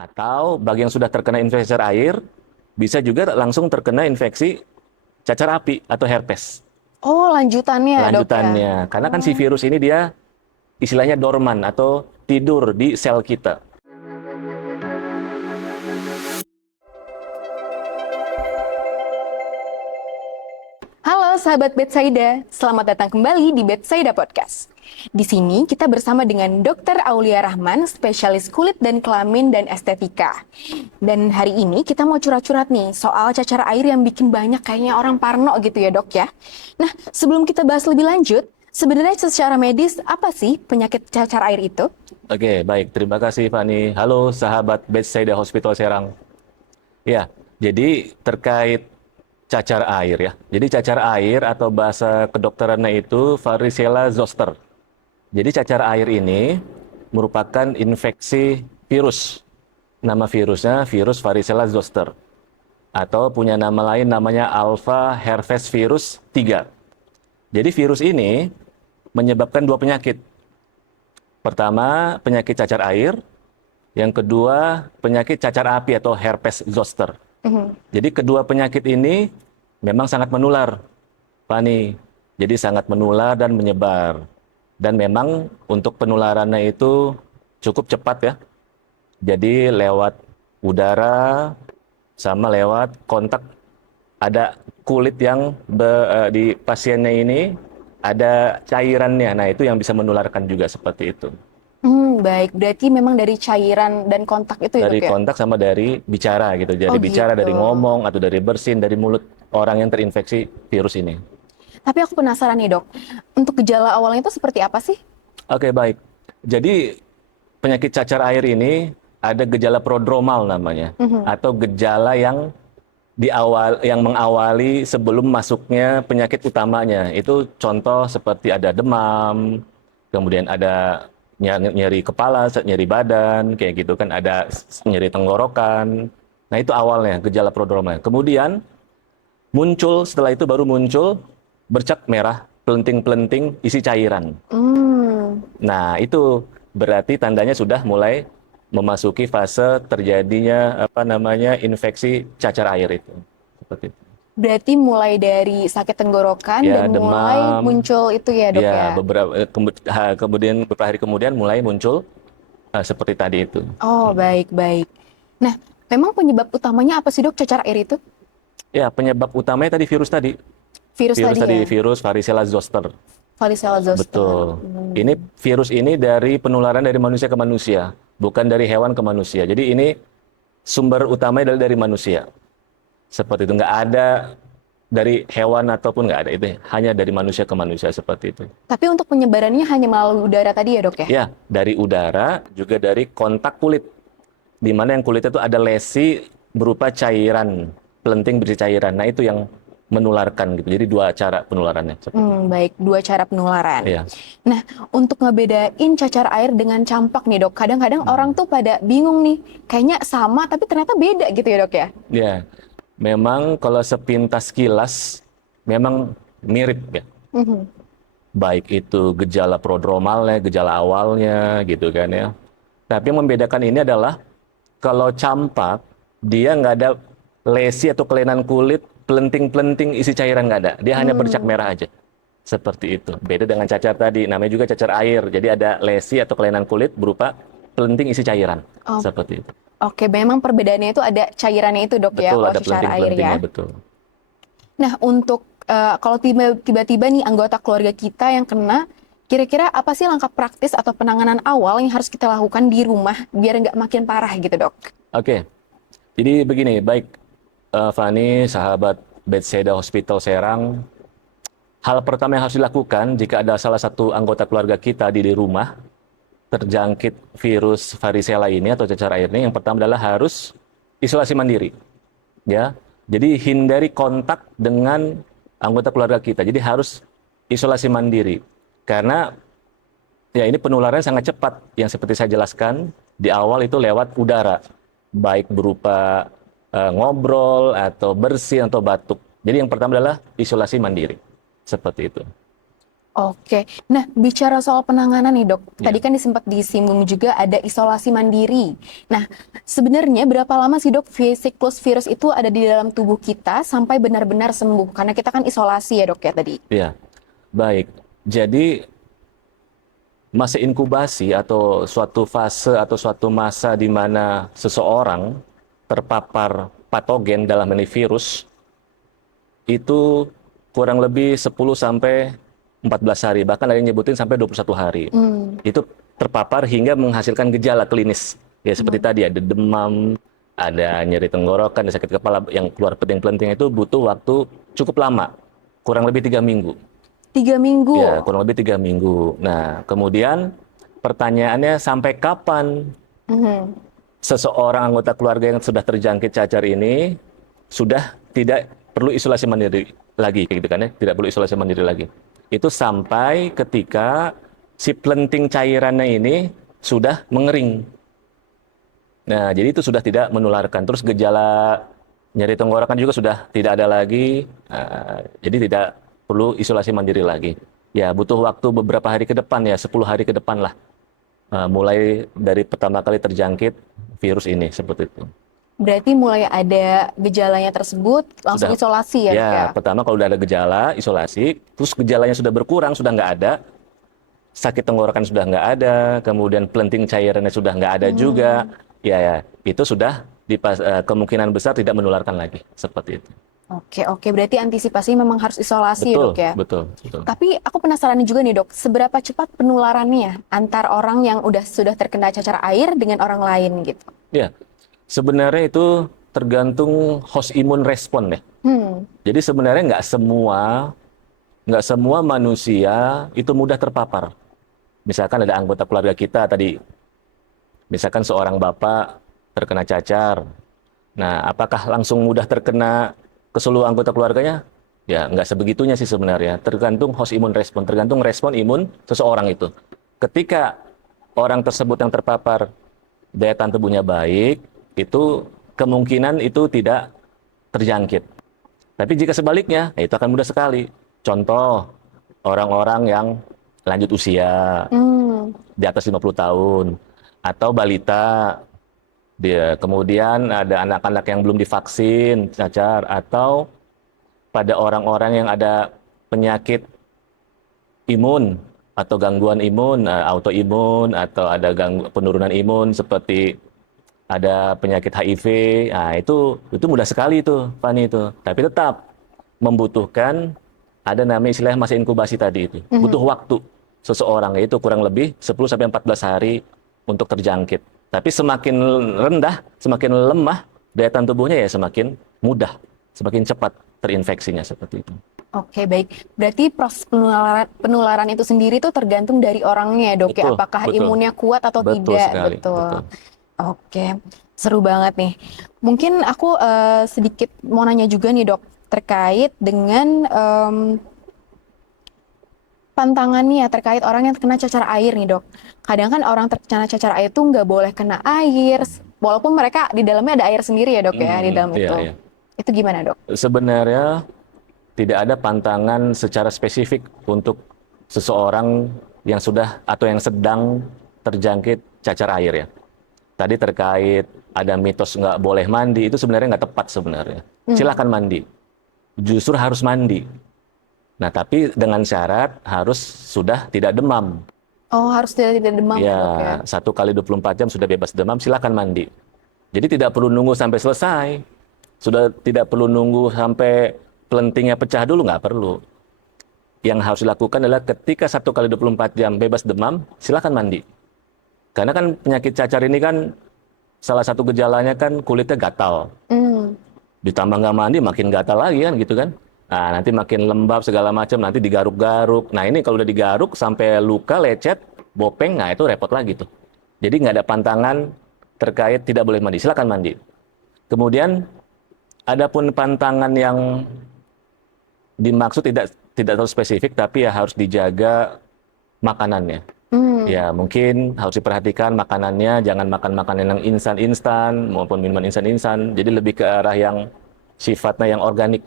Atau bagi yang sudah terkena infeksi cacar air, bisa juga langsung terkena infeksi cacar api atau herpes. Oh, lanjutannya dok ya. Lanjutannya, karena kan si Oh. virus ini dia istilahnya dorman atau tidur di sel kita. Halo sahabat Betsaida, selamat datang kembali di Betsaida Podcast. Di sini kita bersama dengan Dr. Aulia Rahman, spesialis kulit dan kelamin dan estetika. Dan hari ini kita mau curhat-curhat nih soal cacar air yang bikin banyak kayaknya orang parno gitu ya dok ya. Nah, sebelum kita bahas lebih lanjut, sebenarnya secara medis apa sih penyakit cacar air itu? Oke, baik. Terima kasih, Fani. Halo, sahabat Bethsaida Hospital Serang. Ya, jadi terkait cacar air ya. Jadi cacar air atau bahasa kedokterannya itu varicella zoster. Jadi cacar air ini merupakan infeksi virus. Nama virusnya virus varicella zoster. Atau punya nama lain namanya alpha herpes virus 3. Jadi virus ini menyebabkan dua penyakit. Pertama, penyakit cacar air. Yang kedua, penyakit cacar api atau herpes zoster. Jadi kedua penyakit ini memang sangat menular, Fani. Jadi sangat menular dan menyebar. Dan memang untuk penularannya itu cukup cepat ya. Jadi lewat udara sama lewat kontak, ada kulit yang di pasiennya ini ada cairannya. Nah, itu yang bisa menularkan juga seperti itu. Baik, berarti memang dari cairan dan kontak itu ya Dari dok ya? kontak sama dari bicara gitu. Dari Oh bicara, gitu. dari ngomong, atau dari bersin, dari mulut orang yang terinfeksi virus ini. Tapi aku penasaran nih dok, untuk gejala awalnya itu seperti apa sih? Oke, baik. Jadi penyakit cacar air ini ada gejala prodromal namanya, atau gejala yang yang mengawali sebelum masuknya penyakit utamanya. Itu contoh seperti ada demam, kemudian ada nyeri kepala, nyeri badan, kayak gitu kan, ada nyeri tenggorokan. Nah, itu awalnya gejala prodromal. Kemudian muncul, setelah itu baru muncul bercak merah, pelenting-pelenting isi cairan. Hmm, Nah, itu berarti tandanya sudah mulai memasuki fase terjadinya infeksi cacar air itu. Seperti itu. berarti mulai dari sakit tenggorokan Ya, dan mulai demam, muncul itu ya dok ya ya? kemudian beberapa hari kemudian mulai muncul seperti tadi itu. Oh baik-baik. Nah, memang penyebab utamanya apa sih dok cacar air itu? Ya, penyebab utamanya tadi virus tadi. Virus Virus tadi tadi, ya? virus varicella zoster. Varicella zoster. Betul. Ini virus ini dari penularan dari manusia ke manusia, bukan dari hewan ke manusia. Jadi ini sumber utamanya dari manusia. Seperti itu, nggak ada dari hewan ataupun nggak ada, itu hanya dari manusia ke manusia seperti itu. Tapi untuk penyebarannya hanya melalui udara tadi ya dok ya? Ya, dari udara juga dari kontak kulit, di mana yang kulit itu ada lesi berupa cairan, pelenting berisi cairan. Nah, itu yang menularkan gitu. Jadi dua cara penularannya seperti itu. Baik, dua cara penularan. Ya. Nah, untuk ngebedain cacar air dengan campak nih dok, kadang-kadang orang tuh pada bingung nih, kayaknya sama tapi ternyata beda gitu ya dok ya? Ya, memang kalau sepintas kilas memang mirip ya. Baik itu gejala prodromalnya, gejala awalnya gitu kan ya. Tapi yang membedakan ini adalah kalau campak dia nggak ada lesi atau kelainan kulit, pelenting-pelenting isi cairan nggak ada. Dia hanya bercak merah aja. Seperti itu. Beda dengan cacar tadi, namanya juga cacar air. Jadi ada lesi atau kelainan kulit berupa pelenting isi cairan. Oh, Seperti itu. oke, memang perbedaannya itu ada cairannya itu dok ya, Betul, kalau ada cacar air ya. pelenting-pelentingnya, betul. Nah, untuk kalau tiba-tiba nih anggota keluarga kita yang kena, kira-kira apa sih langkah praktis atau penanganan awal yang harus kita lakukan di rumah biar nggak makin parah gitu dok? Oke, jadi begini, baik Fani, sahabat Bethsaida Hospital Serang, hal pertama yang harus dilakukan jika ada salah satu anggota keluarga kita di rumah terjangkit virus varicella ini atau cacar air ini, yang pertama adalah harus isolasi mandiri. Ya, jadi hindari kontak dengan anggota keluarga kita. Jadi harus isolasi mandiri. Karena ya ini penularannya sangat cepat. Yang seperti saya jelaskan di awal itu lewat udara, baik berupa ngobrol atau bersin atau batuk. Jadi yang pertama adalah isolasi mandiri. Seperti itu. Oke. Nah, bicara soal penanganan nih, Dok. Tadi Ya. kan sempat disinggung juga ada isolasi mandiri. Nah, sebenarnya berapa lama sih, Dok, siklus virus itu ada di dalam tubuh kita sampai benar-benar sembuh? Karena kita kan isolasi ya, Dok, ya tadi. Ya, baik. Jadi masa inkubasi atau suatu fase atau suatu masa di mana seseorang terpapar patogen dalam ini virus itu kurang lebih 10 sampai 14 hari, bahkan ada yang nyebutin sampai 21 hari. Hmm. Itu terpapar hingga menghasilkan gejala klinis. Ya seperti Hmm. tadi ada demam, ada nyeri tenggorokan, ada sakit kepala yang keluar peting-pelenting itu butuh waktu cukup lama, kurang lebih 3 minggu. 3 minggu. Ya, kurang lebih 3 minggu. Nah, kemudian pertanyaannya sampai kapan Mhm. seseorang anggota keluarga yang sudah terjangkit cacar ini sudah tidak perlu isolasi mandiri lagi, kayak gitu kan ya? Tidak perlu isolasi mandiri lagi. Itu sampai ketika si pelenting cairannya ini sudah mengering. Nah, jadi itu sudah tidak menularkan. Terus gejala nyeri tenggorokan juga sudah tidak ada lagi. Jadi tidak perlu isolasi mandiri lagi. Ya, butuh waktu beberapa hari ke depan ya, 10 hari ke depan lah. Mulai dari pertama kali terjangkit virus ini, seperti itu. Berarti mulai ada gejalanya tersebut, langsung Sudah, isolasi ya, Dok, ya? ya, pertama kalau udah ada gejala, isolasi. Terus gejalanya sudah berkurang, sudah nggak ada. Sakit tenggorokan sudah nggak ada, kemudian pelenting cairannya sudah nggak ada juga, Hmm. ya itu sudah kemungkinan besar tidak menularkan lagi, seperti itu. Oke, oke. Berarti antisipasi memang harus isolasi ya, Betul, Dok, ya? betul, betul. Tapi aku penasaran juga nih, Dok, seberapa cepat penularannya antar orang yang sudah terkena cacar air dengan orang lain gitu? Ya, sebenarnya itu tergantung host imun respon ya. Hmm. Jadi sebenarnya nggak semua manusia itu mudah terpapar. Misalkan ada anggota keluarga kita tadi, misalkan seorang bapak terkena cacar. Nah, apakah langsung mudah terkena ke seluruh anggota keluarganya? Ya, nggak sebegitunya sih sebenarnya. Tergantung host imun respon, tergantung respon imun seseorang itu. Ketika orang tersebut yang terpapar daya tahan tubuhnya baik, itu kemungkinan itu tidak terjangkit. Tapi jika sebaliknya, ya itu akan mudah sekali. Contoh, orang-orang yang lanjut usia, Hmm. di atas 50 tahun, atau balita, kemudian ada anak-anak yang belum divaksin cacar, atau pada orang-orang yang ada penyakit imun atau gangguan imun, autoimun, atau ada penurunan imun seperti ada penyakit HIV. Nah, itu mudah sekali itu, Fani itu. Tapi tetap membutuhkan ada namanya istilah masa inkubasi tadi itu. Butuh Mhm. waktu seseorang itu kurang lebih 10 sampai 14 hari untuk terjangkit. Tapi semakin rendah, semakin lemah daya tahan tubuhnya ya semakin mudah, semakin cepat terinfeksinya seperti itu. Oke, baik. Berarti proses penularan itu sendiri tuh tergantung dari orangnya ya, Dok, ya? Betul, Apakah betul. imunnya kuat atau Betul tidak? sekali, betul. Betul. Oke, seru banget nih. Mungkin aku sedikit mau nanya juga nih, Dok, terkait dengan pantangannya terkait orang yang terkena cacar air nih, Dok. Kadang kan orang terkena cacar air tuh nggak boleh kena air, walaupun mereka di dalamnya ada air sendiri ya, Dok, ya, di dalam Iya, itu. iya. Itu gimana, Dok? Sebenarnya tidak ada pantangan secara spesifik untuk seseorang yang sudah atau yang sedang terjangkit cacar air ya. Tadi terkait ada mitos nggak boleh mandi, itu sebenarnya nggak tepat sebenarnya. Hmm. Silakan mandi. Justru harus mandi. Nah, tapi dengan syarat harus sudah tidak demam. Oh, harus tidak demam Ya, ya, Dok, ya? 1 kali 24 jam sudah bebas demam, silakan mandi. Jadi tidak perlu nunggu sampai selesai. Sudah tidak perlu nunggu sampai pelentingnya pecah dulu, nggak perlu. Yang harus dilakukan adalah ketika 1 kali 24 jam bebas demam, silakan mandi. Karena kan penyakit cacar ini kan salah satu gejalanya kan kulitnya gatal. Hmm. Ditambah nggak mandi makin gatal lagi kan gitu kan. Nah, nanti makin lembab segala macam, nanti digaruk-garuk. Nah, ini kalau udah digaruk sampai luka, lecet, bopeng, nah itu repot lagi tuh. Jadi nggak ada pantangan terkait tidak boleh mandi, silakan mandi. Kemudian adapun pantangan yang dimaksud tidak terlalu spesifik, tapi ya harus dijaga makanannya. Hmm. Ya, mungkin harus diperhatikan makanannya, jangan makan makanan yang instan-instan maupun minuman instan-instan. Jadi lebih ke arah yang sifatnya yang organik,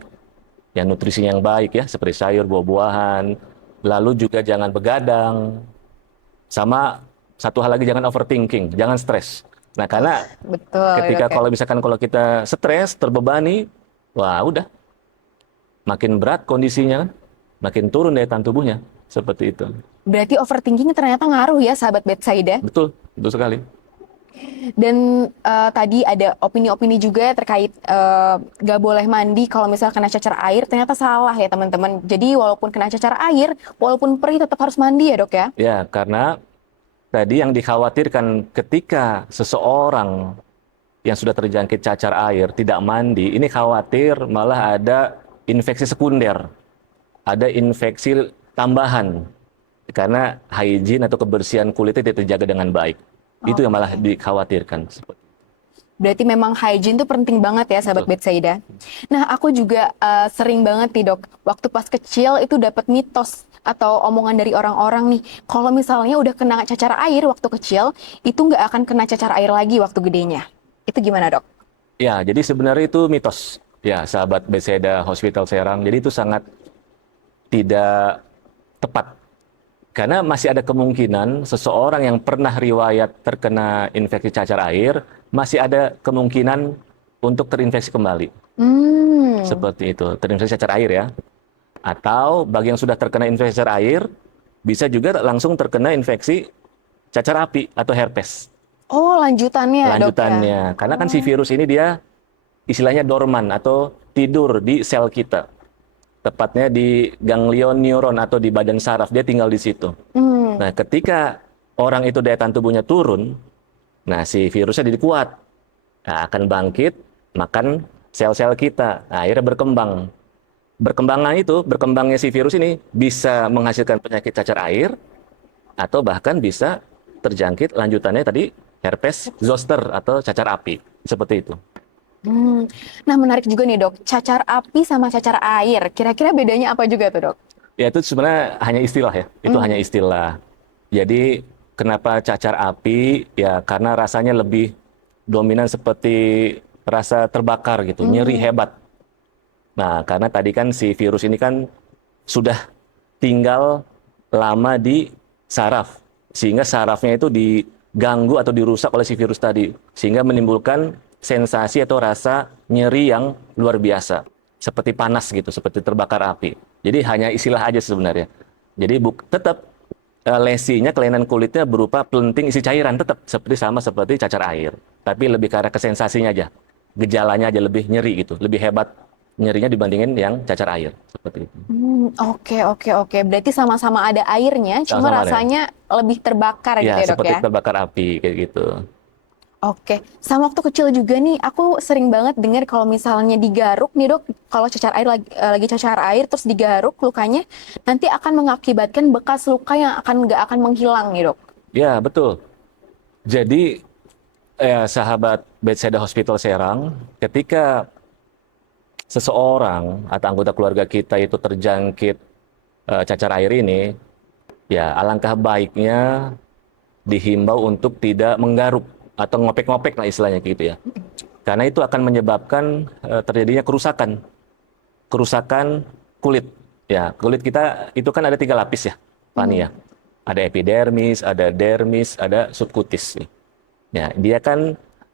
yang nutrisinya yang baik ya, seperti sayur, buah-buahan, Lalu juga jangan begadang. Sama satu hal lagi, jangan overthinking, jangan stres. Nah, karena Betul ya ketika dok ya. kalau kita stres, terbebani, wah udah makin berat kondisinya kan, makin turun daya tahan tubuhnya. Seperti itu. Berarti overthinking ternyata ngaruh ya sahabat Betsaida. Betul, betul sekali. Dan tadi ada opini-opini juga terkait gak boleh mandi kalau misal kena cacar air. Ternyata salah ya teman-teman. Jadi walaupun kena cacar air, walaupun perih tetap harus mandi ya dok ya. Ya, karena tadi yang dikhawatirkan ketika seseorang yang sudah terjangkit cacar air tidak mandi, ini khawatir malah ada infeksi sekunder, ada infeksi tambahan karena hygiene atau kebersihan kulitnya tidak terjaga dengan baik. Itu yang malah dikhawatirkan. Berarti memang hygiene itu penting banget ya sahabat Betul. Betsaida. Nah aku juga sering banget nih dok, waktu pas kecil itu dapat mitos atau omongan dari orang-orang nih, kalau misalnya udah kena cacar air waktu kecil, itu nggak akan kena cacar air lagi waktu gedenya. Itu gimana dok? Ya, jadi sebenarnya itu mitos. Ya, sahabat Bethesda Hospital Serang. Jadi itu sangat tidak tepat. Karena masih ada kemungkinan seseorang yang pernah riwayat terkena infeksi cacar air, masih ada kemungkinan untuk terinfeksi kembali. Seperti itu, terinfeksi cacar air ya. Atau bagi yang sudah terkena infeksi cacar air, bisa juga langsung terkena infeksi cacar api atau herpes. Oh lanjutannya dok ya? Lanjutannya, karena kan si virus ini dia istilahnya dorman atau tidur di sel kita. Tepatnya di ganglion neuron atau di badan saraf, dia tinggal di situ. Nah, ketika orang itu daya tahan tubuhnya turun, nah si virusnya jadi kuat. Nah, akan bangkit, makan sel-sel kita. Nah, akhirnya berkembang. Berkembangnya si virus ini bisa menghasilkan penyakit cacar air, atau bahkan bisa terjangkit lanjutannya tadi herpes zoster atau cacar api. Seperti itu. Nah menarik juga nih dok, cacar api sama cacar air, kira-kira bedanya apa juga tuh dok? Ya itu sebenarnya hanya istilah ya, itu hanya istilah. Jadi kenapa cacar api? Ya karena rasanya lebih dominan seperti rasa terbakar gitu, nyeri hebat. Nah karena tadi kan si virus ini kan sudah tinggal lama di saraf, sehingga sarafnya itu diganggu atau dirusak oleh si virus tadi, sehingga menimbulkan sensasi atau rasa nyeri yang luar biasa, seperti panas gitu, seperti terbakar api. Jadi hanya istilah aja sebenarnya. Jadi tetap lesinya, kelainan kulitnya berupa pelenting isi cairan, tetap sama seperti cacar air. Tapi lebih ke arah ke sensasinya aja, gejalanya aja lebih nyeri gitu, lebih hebat nyerinya dibandingin yang cacar air, seperti itu. Oke. Berarti sama-sama ada airnya, cuma Sama-sama ada. rasanya lebih terbakar gitu Ya, ya dok seperti ya? terbakar api kayak gitu. Oke, sama waktu kecil juga nih, aku sering banget dengar kalau misalnya digaruk nih dok, kalau cacar air lagi cacar air terus digaruk lukanya, nanti akan mengakibatkan bekas luka yang nggak akan menghilang nih dok. Ya, betul. Jadi, sahabat Bethesda Hospital Serang, ketika seseorang atau anggota keluarga kita itu terjangkit cacar air ini, ya alangkah baiknya dihimbau untuk tidak menggaruk atau ngopek-ngopek lah istilahnya gitu ya. Karena itu akan menyebabkan terjadinya kerusakan kulit. Ya, kulit kita itu kan ada 3 lapis ya, Fani ya. Ada epidermis, ada dermis, ada subkutis. Ya,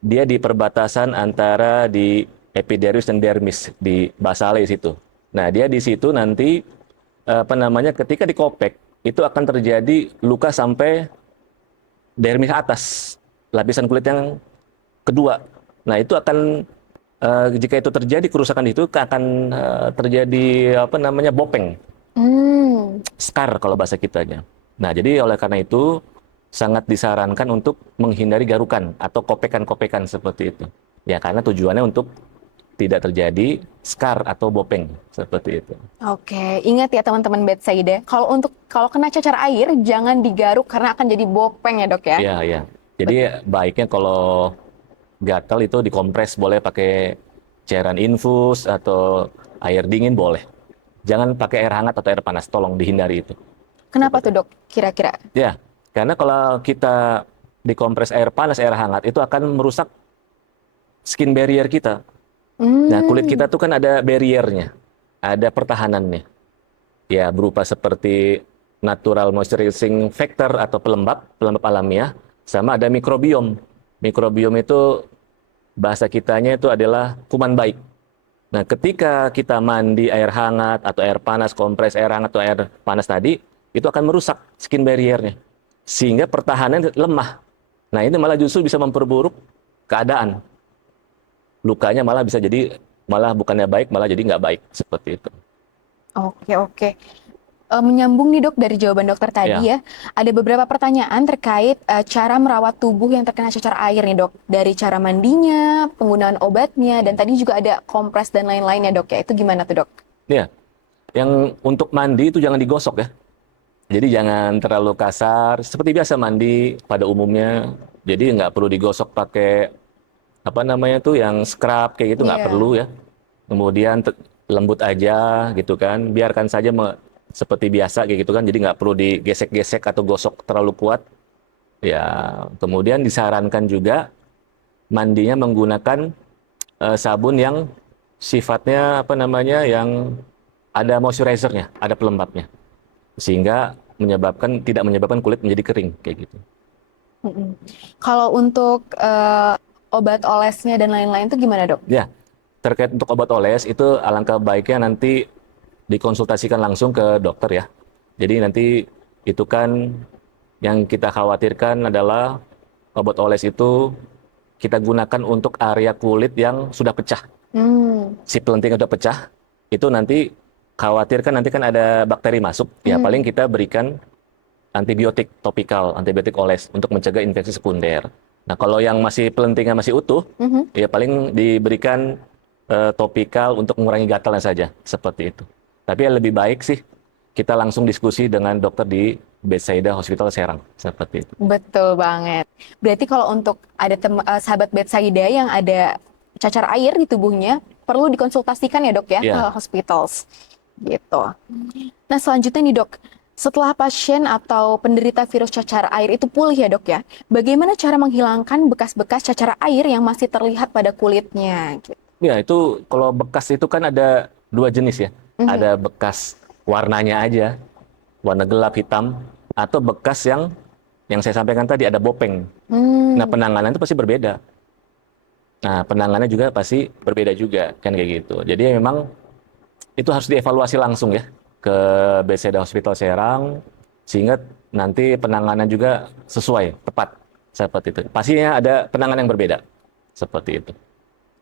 dia di perbatasan antara di epidermis dan dermis di basale situ. Nah, dia di situ nanti ketika dikopek itu akan terjadi luka sampai dermis atas, lapisan kulit yang kedua. Nah, itu akan jika itu terjadi kerusakan itu akan terjadi bopeng, scar kalau bahasa kitanya. Nah, jadi oleh karena itu sangat disarankan untuk menghindari garukan atau kopekan-kopekan seperti itu. Ya, karena tujuannya untuk tidak terjadi scar atau bopeng seperti itu. Oke, ingat ya teman-teman Betsaida, kalau kena cacar air jangan digaruk karena akan jadi bopeng ya dok ya. Iya, iya. Jadi baiknya kalau gatal itu dikompres, boleh pakai cairan infus atau air dingin boleh. Jangan pakai air hangat atau air panas, tolong dihindari itu. Kenapa tuh dok kira-kira? Ya, karena kalau kita dikompres air panas, air hangat itu akan merusak skin barrier kita. Nah, kulit kita tuh kan ada barriernya, ada pertahanannya. Ya, berupa seperti natural moisturizing factor atau pelembab alamiah, sama ada mikrobiom. Mikrobiom itu bahasa kitanya itu adalah kuman baik. Nah, ketika kita mandi air hangat atau air panas, kompres air hangat atau air panas tadi, itu akan merusak skin barrier-nya. Sehingga pertahanan lemah. Nah, ini malah justru bisa memperburuk keadaan. Lukanya malah bisa jadi, malah bukannya baik, malah jadi nggak baik. Seperti itu. Oke, oke. Menyambung nih dok dari jawaban dokter Ya, tadi ya, ada beberapa pertanyaan terkait cara merawat tubuh yang terkena cacar air nih dok. Dari cara mandinya, penggunaan obatnya, dan tadi juga ada kompres dan lain-lain ya dok ya. Itu gimana tuh dok? ya. Yang untuk mandi itu jangan digosok ya. Jadi jangan terlalu kasar. Seperti biasa mandi pada umumnya. Jadi nggak perlu digosok pakai apa namanya tuh yang scrub kayak gitu nggak Iya. perlu ya. Kemudian lembut aja gitu kan. Biarkan saja seperti biasa kayak gitu kan. Jadi nggak perlu digesek-gesek atau gosok terlalu kuat. Ya, kemudian disarankan juga mandinya menggunakan sabun yang sifatnya apa namanya yang ada moisturizer-nya, ada pelembabnya. Sehingga tidak menyebabkan kulit menjadi kering kayak gitu. Mm-mm. Kalau untuk obat olesnya dan lain-lain itu gimana dok? Ya, terkait untuk obat oles itu alangkah baiknya nanti dikonsultasikan langsung ke dokter ya. Jadi nanti itu kan yang kita khawatirkan adalah obat oles itu kita gunakan untuk area kulit yang sudah pecah. Hmm. Si pelenting sudah pecah, itu nanti khawatirkan nanti kan ada bakteri masuk, ya paling Hmm. kita berikan antibiotik topikal, antibiotik oles untuk mencegah infeksi sekunder. Nah, kalau yang masih pelentingnya masih utuh, Mhm. ya paling diberikan topikal untuk mengurangi gatalnya saja, seperti itu. Tapi yang lebih baik sih kita langsung diskusi dengan dokter di Bethsaida Hospital Serang, seperti itu. Betul banget. Berarti kalau untuk ada sahabat Betsaida yang ada cacar air di tubuhnya, perlu dikonsultasikan ya dok ya ke Ya, hospitals. Gitu. Nah selanjutnya nih dok, setelah pasien atau penderita virus cacar air itu pulih ya dok ya, bagaimana cara menghilangkan bekas-bekas cacar air yang masih terlihat pada kulitnya? Gitu. ya itu kalau bekas itu kan ada dua jenis ya. Mhm. Ada bekas warnanya aja, warna gelap hitam, atau bekas yang saya sampaikan tadi ada bopeng. Nah, Hmm. penanganan itu pasti berbeda. Nah, penanganannya juga pasti berbeda juga, kan kayak gitu. Jadi memang itu harus dievaluasi langsung ya ke Bethesda Hospital Serang, sehingga nanti penanganan juga sesuai, tepat, seperti itu. Pastinya ada penanganan yang berbeda, seperti itu.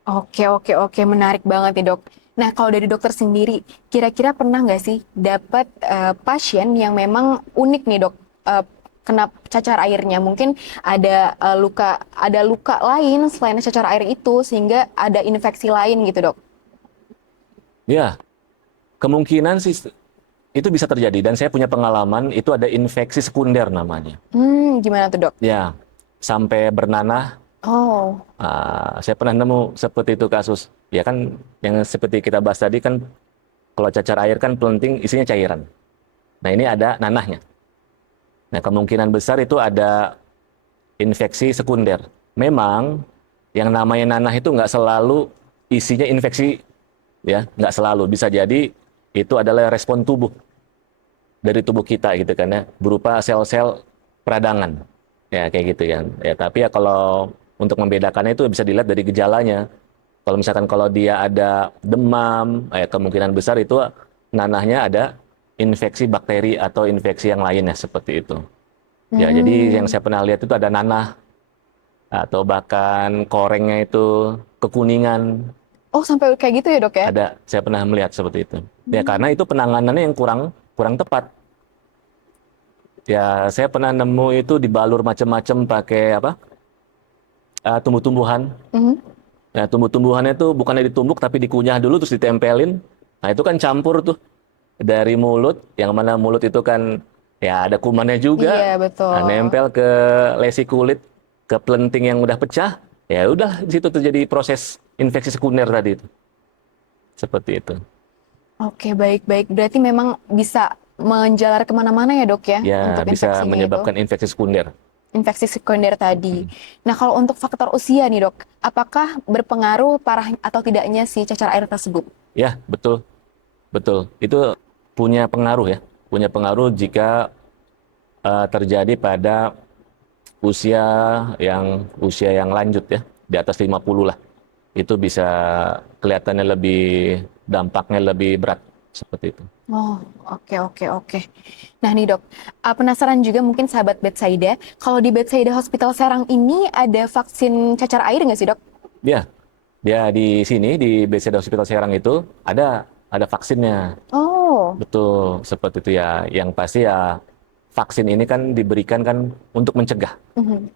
Oke, oke, oke, menarik banget nih dok. Nah, kalau dari dokter sendiri, kira-kira pernah nggak sih dapat pasien yang memang unik nih dok, kena cacar airnya? Mungkin ada luka lain selain cacar air itu, sehingga ada infeksi lain gitu dok. Ya, kemungkinan sih itu bisa terjadi, dan saya punya pengalaman, itu ada infeksi sekunder namanya. Gimana tuh dok? Ya, sampai bernanah. Oh, Saya pernah nemu seperti itu kasus. Ya kan, yang seperti kita bahas tadi kan, kalau cacar air kan pelenting isinya cairan. Nah, ini ada nanahnya. Nah, kemungkinan besar itu ada infeksi sekunder. Memang, yang namanya nanah itu nggak selalu isinya infeksi, ya, nggak selalu. Bisa jadi itu adalah respon tubuh dari tubuh kita gitu kan ya, berupa sel-sel peradangan. Ya, kayak gitu ya. Ya, tapi ya kalau untuk membedakannya itu bisa dilihat dari gejalanya. Kalau misalkan kalau dia ada demam, kemungkinan besar itu nanahnya ada infeksi bakteri atau infeksi yang lainnya seperti itu. Ya, jadi yang hmm. saya pernah lihat itu ada nanah atau bahkan korengnya itu kekuningan. Oh sampai kayak gitu ya dok ya? Ada, saya pernah melihat seperti itu. Ya, karena Hmm. itu penanganannya yang kurang kurang tepat. Ya, saya pernah nemu itu dibalur macam-macam pakai apa? Tumbuh-tumbuhan. Mhm. Nah, tumbuh-tumbuhannya itu bukannya ditumbuk tapi dikunyah dulu terus ditempelin. Nah, itu kan campur tuh dari mulut, yang mana mulut itu kan ya ada kumannya Iya juga. Nah, betul. nempel ke lesi kulit, ke pelenting yang udah pecah. Ya udah, di situ terjadi proses infeksi sekunder tadi itu. Seperti itu. Oke, baik-baik. Berarti memang bisa menjalar kemana-mana ya dok ya Ya, untuk bisa infeksinya itu, menyebabkan infeksi sekunder. infeksi sekunder tadi. Nah, kalau untuk faktor usia nih dok, apakah berpengaruh parah atau tidaknya si cacar air tersebut? Ya, betul. Betul. Itu punya pengaruh ya. punya pengaruh jika terjadi pada usia usia yang lanjut ya, di atas 50 lah. Itu bisa kelihatannya dampaknya lebih berat seperti itu. Oh, oke, oke, oke. Nah nih dok, penasaran juga mungkin sahabat Betsaida, kalau di Betsaida Hospital Serang ini ada vaksin cacar air nggak sih dok? Dia, dia di sini di BCD Hospital Serang itu ada vaksinnya. Oh, Betul, seperti itu ya. Yang pasti ya vaksin ini kan diberikan kan untuk mhm.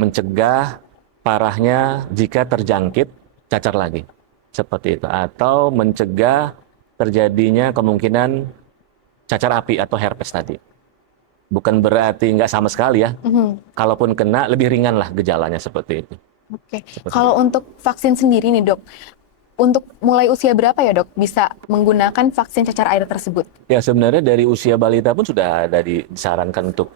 mencegah parahnya jika terjangkit cacar lagi. Seperti itu. Atau mencegah terjadinya kemungkinan cacar api atau herpes tadi. Bukan berarti nggak sama sekali ya. Mhm. Kalaupun kena lebih ringan lah gejalanya seperti itu. Oke, Seperti kalau itu. untuk vaksin sendiri nih dok, untuk mulai usia berapa ya dok bisa menggunakan vaksin cacar air tersebut? Ya sebenarnya dari usia balita pun sudah ada disarankan untuk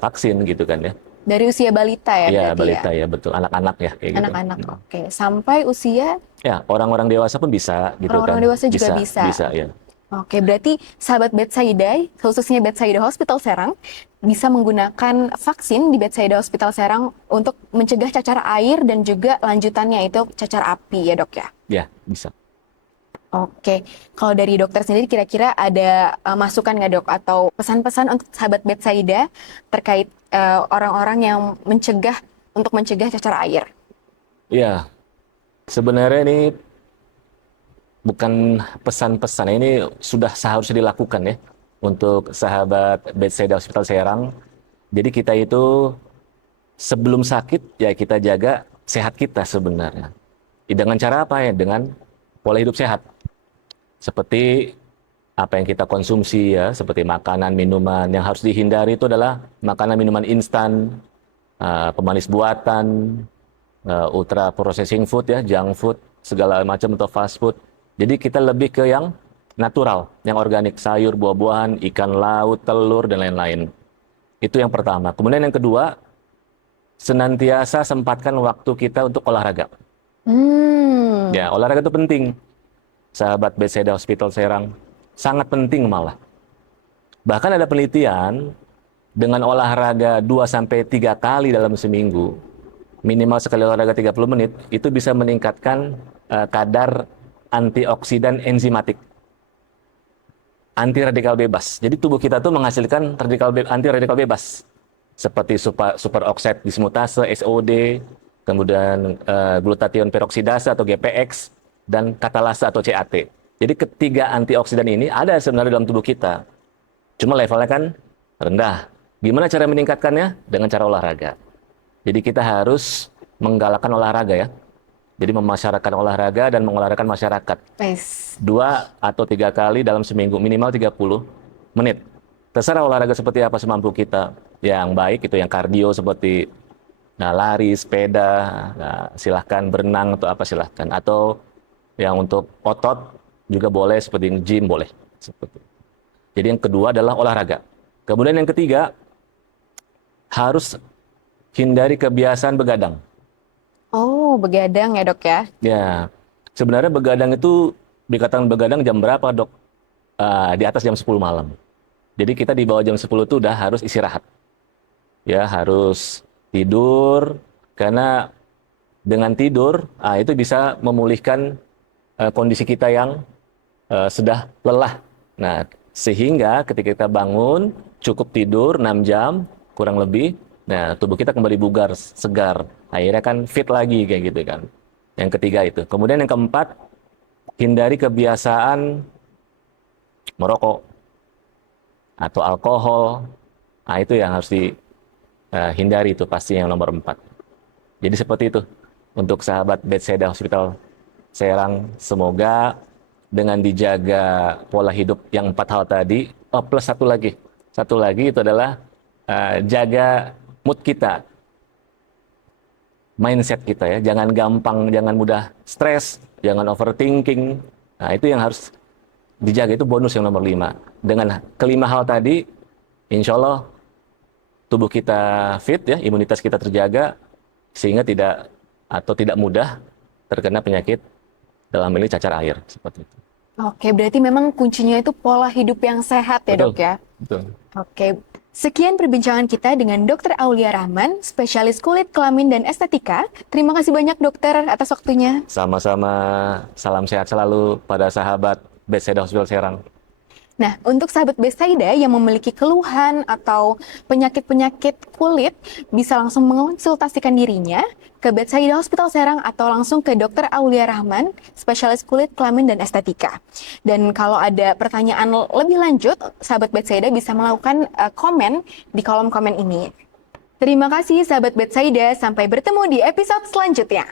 vaksin gitu kan ya. Dari usia balita ya Iya berarti ya? balita ya betul, anak-anak ya kayak gitu. Anak-anak, oke. Sampai usia Ya orang-orang dewasa pun bisa gitu orang-orang kan. dewasa juga Bisa, bisa. bisa ya. Oke, berarti sahabat Betsaida, khususnya Betsaida Hospital Serang, bisa menggunakan vaksin di Betsaida Hospital Serang untuk mencegah cacar air dan juga lanjutannya itu cacar api ya dok ya? Ya, bisa. Oke, kalau dari dokter sendiri kira-kira ada masukan nggak dok atau pesan-pesan untuk sahabat Betsaida terkait orang-orang yang untuk mencegah cacar air? Ya, sebenarnya ini bukan pesan-pesan, ini sudah seharusnya dilakukan ya untuk sahabat Bethesda Hospital Serang. Jadi kita itu sebelum sakit ya kita jaga sehat kita sebenarnya. Dengan cara apa ya? Dengan pola hidup sehat. Seperti apa yang kita konsumsi ya, seperti makanan, minuman. Yang harus dihindari itu adalah makanan, minuman instan, pemanis buatan, ultra processing food ya, junk food, segala macam atau fast food. Jadi kita lebih ke yang natural, yang organik, sayur, buah-buahan, ikan laut, telur, dan lain-lain. Itu yang pertama. Kemudian yang kedua, senantiasa sempatkan waktu kita untuk olahraga. Hmm, Ya, olahraga itu penting. Sahabat Bethesda Hospital Serang, sangat penting malah. Bahkan ada penelitian, dengan olahraga 2-3 kali dalam seminggu, minimal sekali olahraga 30 menit, itu bisa meningkatkan kadar antioksidan enzimatik, anti radikal bebas. Jadi tubuh kita tuh menghasilkan anti radikal bebas, seperti superoxide dismutase, SOD, kemudian glutathione peroksidase atau GPX, dan katalase atau CAT. Jadi ketiga antioksidan ini ada sebenarnya dalam tubuh kita. Cuma levelnya kan rendah. Gimana cara meningkatkannya? Dengan cara olahraga. Jadi kita harus menggalakkan olahraga ya. Jadi memasyarakatkan olahraga dan mengolahragakan masyarakat. nice. 2-3 kali dalam seminggu, minimal 30 menit. Terserah olahraga seperti apa semampu kita. Yang baik itu yang kardio seperti lari, sepeda, silahkan berenang atau apa silahkan. Atau yang untuk otot juga boleh seperti gym boleh. Seperti. Jadi yang kedua adalah olahraga. Kemudian yang ketiga, harus hindari kebiasaan begadang. Oh, begadang ya dok ya? Ya, sebenarnya begadang itu dikatakan begadang jam berapa dok? Di atas jam 10 malam. Jadi kita di bawah jam 10 itu udah harus istirahat. Ya, harus tidur karena dengan tidur itu bisa memulihkan kondisi kita yang sudah lelah. Nah, sehingga ketika kita bangun cukup tidur 6 jam kurang lebih, nah tubuh kita kembali bugar, segar. Akhirnya kan fit lagi kayak gitu kan. Yang ketiga itu. Kemudian yang keempat, hindari kebiasaan merokok atau alkohol. Nah, itu yang harus dihindari itu pasti yang nomor 4. Jadi seperti itu untuk sahabat Bethesda Hospital Serang, semoga dengan dijaga pola hidup yang 4 hal tadi, plus satu lagi itu adalah jaga mood kita, mindset kita ya, jangan mudah stres, jangan overthinking. Nah itu yang harus dijaga, itu bonus yang nomor 5. Dengan kelima hal tadi, insya Allah tubuh kita fit ya, imunitas kita terjaga, sehingga tidak mudah terkena penyakit dalam ini cacar air seperti itu. Oke, berarti memang kuncinya itu pola hidup yang sehat ya, Betul, Dok ya? betul. Oke, sekian perbincangan kita dengan Dr. Aulia Rahman, spesialis kulit, kelamin, dan estetika. Terima kasih banyak dokter atas waktunya. Sama-sama, salam sehat selalu pada sahabat Bethsaida Hospital Serang. Nah, untuk sahabat Bethsaida yang memiliki keluhan atau penyakit-penyakit kulit, bisa langsung mengonsultasikan dirinya ke Bethsaida Hospital Serang atau langsung ke Dr. Aulia Rahman, spesialis kulit, kelamin, dan estetika. Dan kalau ada pertanyaan lebih lanjut, sahabat Bethsaida bisa melakukan komen di kolom komen ini. Terima kasih sahabat Bethsaida, sampai bertemu di episode selanjutnya.